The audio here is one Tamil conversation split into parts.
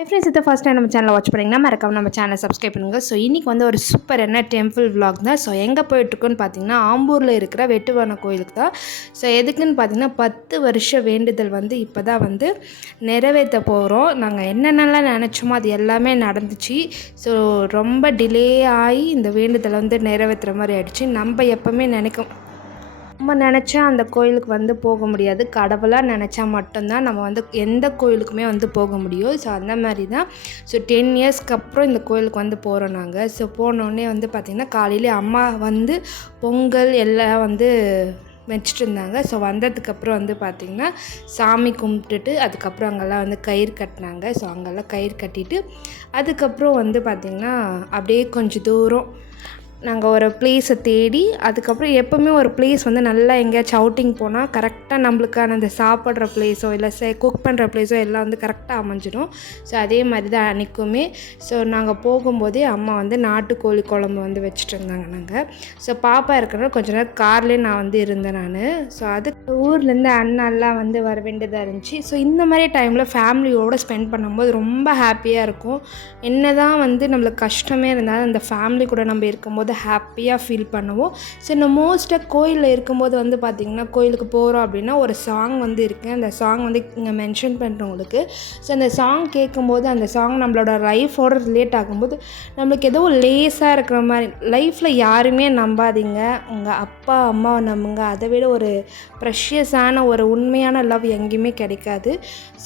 Hey friends, இது ஃபர்ஸ்ட் டைம் நம்ம சேனலை வாட்ச் பண்ணிங்கன்னா மறக்காம நம்ம சேனலை சப்ஸ்கிரைப் பண்ணுங்கள். ஸோ இன்றைக்கி வந்து ஒரு சூப்பரான டெம்பிள் vlog தான். ஸோ எங்கே போயிட்டுருக்கோன்னு பார்த்தீங்கன்னா ஆம்பூரில் இருக்கிற வெட்டுவன கோயிலுக்கு தான். ஸோ எதுக்குன்னு பார்த்தீங்கன்னா 10 வருஷம் வேண்டுதல் வந்து இப்போ தான் வந்து நிறைவேற்ற போகிறோம். நாங்கள் என்னென்னலாம் நினச்சோமோ அது எல்லாமே நடந்துச்சு. ஸோ ரொம்ப டிலே ஆகி இந்த வேண்டுதல் வந்து நிறைவேற்றுற மாதிரி ஆயிடுச்சு. நம்ம எப்போவுமே நம்ம நினச்சா அந்த கோயிலுக்கு வந்து போக முடியாது. கடவுளாக நினச்சா மட்டும்தான் நம்ம வந்து எந்த கோயிலுக்குமே வந்து போக முடியும். ஸோ அந்த மாதிரி தான். ஸோ 10 இயர்ஸ்க்கு அப்புறம் இந்த கோயிலுக்கு வந்து போகிறோம் நாங்கள். ஸோ போனோடனே வந்து பார்த்திங்கன்னா காலையிலே அம்மா வந்து பொங்கல் எல்லாம் வந்து வச்சுட்டு இருந்தாங்க. ஸோ வந்ததுக்கப்புறம் வந்து பார்த்திங்கன்னா சாமி கும்பிட்டுட்டு அதுக்கப்புறம் அங்கெல்லாம் வந்து கயிறு கட்டினாங்க. ஸோ அங்கெல்லாம் கயிறு கட்டிட்டு அதுக்கப்புறம் வந்து பார்த்திங்கன்னா அப்படியே கொஞ்சம் தூரம் நாங்கள் ஒரு பிளேஸை தேடி அதுக்கப்புறம் எப்போவுமே ஒரு பிளேஸ் வந்து நல்லா எங்கேயாச்சும் அவுட்டிங் போனால் கரெக்டாக நம்மளுக்கான அந்த சாப்பிட்ற பிளேஸோ இல்லை குக் பண்ணுற பிளேஸோ எல்லாம் வந்து கரெக்டாக அமைஞ்சிடும். ஸோ அதே மாதிரி தான் அன்றைக்குமே. ஸோ நாங்கள் போகும்போதே அம்மா வந்து நாட்டுக்கோழி குழம்பு வந்து வச்சுட்டு இருந்தாங்க நாங்கள். ஸோ பாப்பா இருக்கிறனால கொஞ்ச நேரம் கார்லேயே நான் வந்து இருந்தேன் நான். ஸோ அதுக்கு ஊர்லேருந்து அண்ணாலாம் வந்து வர வேண்டியதாக இருந்துச்சு. ஸோ இந்த மாதிரி டைமில் ஃபேமிலியோடு ஸ்பெண்ட் பண்ணும்போது ரொம்ப ஹாப்பியாக இருக்கும். என்ன தான் வந்து நம்மளுக்கு கஷ்டமே இருந்தாலும் அந்த ஃபேமிலி கூட நம்ம இருக்கும்போது ஹாப்பியாக ஃபீல் பண்ணுவோம். ஸோ இந்த மோஸ்ட்டாக கோயிலில் இருக்கும்போது வந்து பார்த்திங்கன்னா கோயிலுக்கு போகிறோம் அப்படின்னா ஒரு சாங் வந்து இருக்குது. அந்த சாங் வந்து இங்கே மென்ஷன் பண்ணுறேன் உங்களுக்கு. ஸோ அந்த சாங் கேட்கும்போது அந்த சாங் நம்மளோட லைஃபோடு ரிலேட் ஆகும்போது நம்மளுக்கு ஏதோ லேஸாக இருக்கிற மாதிரி. லைஃப்பில் யாருமே நம்பாதீங்க, உங்கள் அப்பா அம்மாவை நம்புங்க. அதை விட ஒரு ப்ரெஷியஸான ஒரு உண்மையான லவ் எங்கேயுமே கிடைக்காது.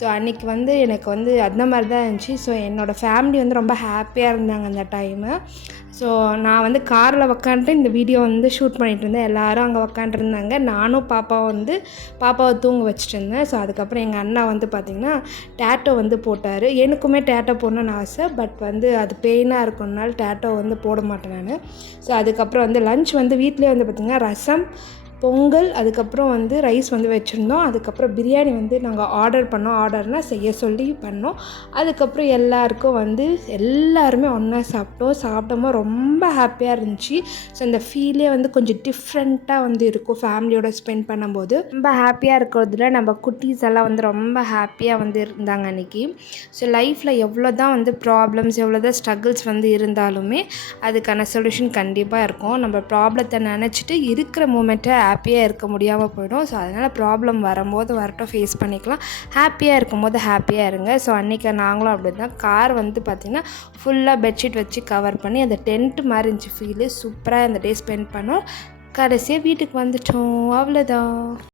ஸோ அன்றைக்கி வந்து எனக்கு வந்து அந்த மாதிரி தான் இருந்துச்சு. ஸோ என்னோடய ஃபேமிலி வந்து ரொம்ப ஹாப்பியாக இருந்தாங்க அந்த டைமு. ஸோ நான் வந்து காரில் உக்காந்துட்டு இந்த வீடியோ வந்து ஷூட் பண்ணிகிட்டு இருந்தேன். எல்லோரும் அங்கே உக்காண்ட்ருந்தாங்க. நானும் பாப்பாவை தூங்க வச்சுட்டு இருந்தேன். ஸோ அதுக்கப்புறம் எங்கள் அண்ணா வந்து பார்த்திங்கன்னா டேட்டோ வந்து போட்டார். எனக்குமே டேட்டோ போடணுன்னு ஆசை. பட் வந்து அது பெயினாக இருக்கணுனால டேட்டோ வந்து போட மாட்டேன் நான். ஸோ அதுக்கப்புறம் வந்து லன்ச் வந்து வீட்டிலே வந்து பார்த்திங்கன்னா ரசம், பொங்கல், அதுக்கப்புறம் வந்து ரைஸ் வந்து வச்சுருந்தோம். அதுக்கப்புறம் பிரியாணி வந்து நாங்கள் ஆர்டர்னால் செய்ய சொல்லி பண்ணோம். அதுக்கப்புறம் எல்லாருமே ஒன்றா சாப்பிட்டோம். ரொம்ப ஹாப்பியாக இருந்துச்சு. ஸோ அந்த ஃபீலே வந்து கொஞ்சம் டிஃப்ரெண்ட்டாக வந்து இருக்கும் ஃபேமிலியோட ஸ்பெண்ட் பண்ணும்போது. ரொம்ப ஹாப்பியாக இருக்கிறதுல நம்ம குட்டீஸ் எல்லாம் வந்து ரொம்ப ஹாப்பியாக வந்து இருந்தாங்க அன்றைக்கி. ஸோ லைஃப்பில் எவ்வளோ தான் வந்து ப்ராப்ளம்ஸ் எவ்வளோ தான் ஸ்ட்ரகிள்ஸ் வந்து இருந்தாலுமே அதுக்கான சொல்யூஷன் கண்டிப்பாக இருக்கும். நம்ம ப்ராப்ளத்தை நினச்சிட்டு இருக்கிற மூமெண்ட்டை ஹாப்பியாக இருக்க முடியாமல் போயிடும். ஸோ அதனால் ப்ராப்ளம் வரும்போது வரட்டும், ஃபேஸ் பண்ணிக்கலாம். ஹாப்பியாக இருக்கும்போது ஹாப்பியாக இருங்க. ஸோ அன்றைக்கி நாங்களும் அப்படி தான். கார் வந்து பார்த்திங்கன்னா ஃபுல்லாக பெட்ஷீட் வச்சு கவர் பண்ணி அந்த டென்ட் மாதிரி இருந்துச்சு ஃபீலு. சூப்பராக அந்த டே ஸ்பெண்ட் பண்ணோம். கடைசியாக வீட்டுக்கு வந்துட்டோம். அவ்வளோதான்.